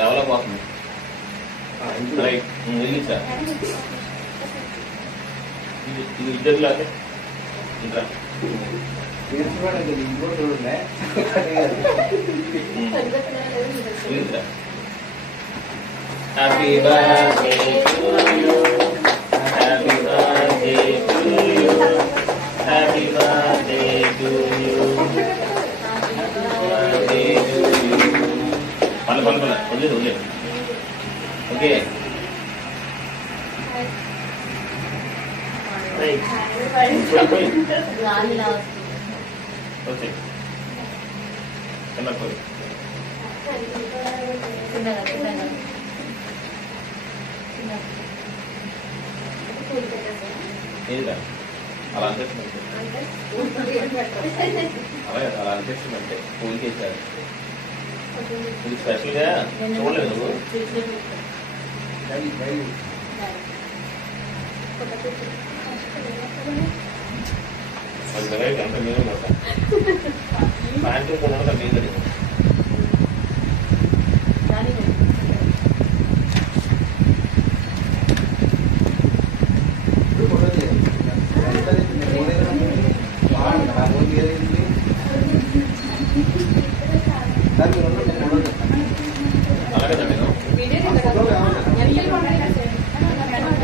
Develop అవుతుంది. Right ఇది sir ఇది ఇద్దరులాగే ఇంకా happy birthday to you, happy birthday to you, happy birthday to you, birthday to you. పల్ల పల్ల పల్ల వదిలేదు వదిలేదు. ఓకే ఓకే చిన్నప్పుడు ఏదిరా అలా అనిపిస్తుంది అలాగే అలా అనిపిస్తుంది అంటే పూలకి ఇచ్చారు. ఇది స్పెషల్గా చూడలేదు నువ్వు. అది ఎంత మీరు ప్యాంటు కొనడం మీరు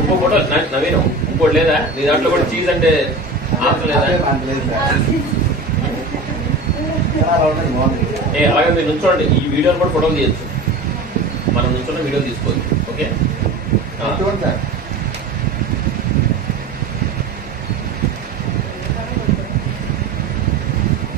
ఇంకో ఫోటో నవీను ఇంకోటి లేదా నీ దాంట్లో కూడా చీజ్ అంటే లేదా అలాగే మీరు నుంచోండి. ఈ వీడియోని కూడా ఫోటోలు తీయచ్చు. మనం నుంచున్న వీడియో తీసుకోవచ్చు. ఓకే